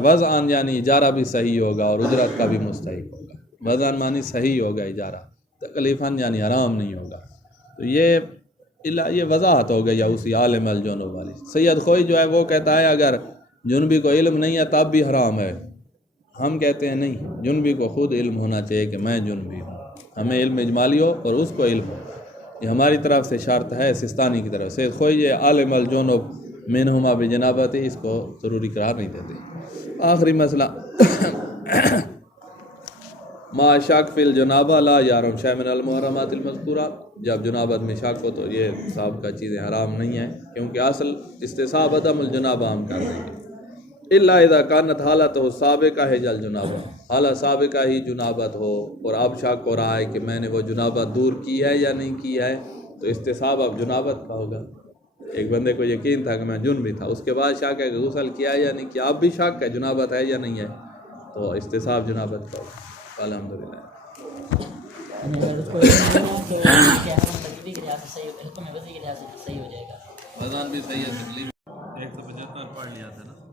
وضعاً یعنی اجارہ بھی صحیح ہوگا اور اجرت کا بھی مستحق ہوگا، وضعاً معنی صحیح ہوگا اجارہ، تکلیفاً یعنی حرام نہیں ہوگا، تو یہ وضاحت ہو گئی ہے اسی عالم الجنب والی۔ سید خوئی جو ہے وہ کہتا ہے اگر جنبی کو علم نہیں ہے تب بھی حرام ہے، ہم کہتے ہیں نہیں، جنبی کو خود علم ہونا چاہیے کہ میں جنبی ہوں، ہمیں علم اجمالی ہو اور اس کو علم ہو، یہ ہماری طرف سے شرط ہے، سستانی کی طرف سے۔ خوئی یہ عالم الجنب منہما بجنابت، اس کو ضروری قرار نہیں دیتے۔ آخری مسئلہ ما شک فی الجنابہ لا یحرم شیء من المحرمات المذکورہ، جب جنابت میں شک ہو تو یہ سابقہ چیزیں حرام نہیں ہیں، کیونکہ اصل استصحاب عدم الجنابہ ہم کر دیں گے، الا اذا کانت حالت ہو سابقہ ہے جل جنابہ، حالت سابقہ ہی جنابت ہو اور اب شک ہو رہا ہے کہ میں نے وہ جنابت دور کی ہے یا نہیں کی ہے، تو استصحاب اب جنابت کا ہوگا۔ ایک بندے کو یقین تھا کہ میں جن بھی تھا، اس کے بعد شک ہے کہ غسل کیا ہے یا نہیں کیا، اب بھی شک ہے جنابت ہے یا نہیں ہے، تو استصحاب جنابت کا ہوگا۔ الحمدللہ۔ اگر اس کو تو کیا ہے تکلیف کے لحاظ سے صحیح ہوگا، حکم وضعی کے لحاظ سے صحیح ہو جائے گا۔ اذان بھی صحیح ہے، تکلیف 175 پڑھ لیا تھا نا۔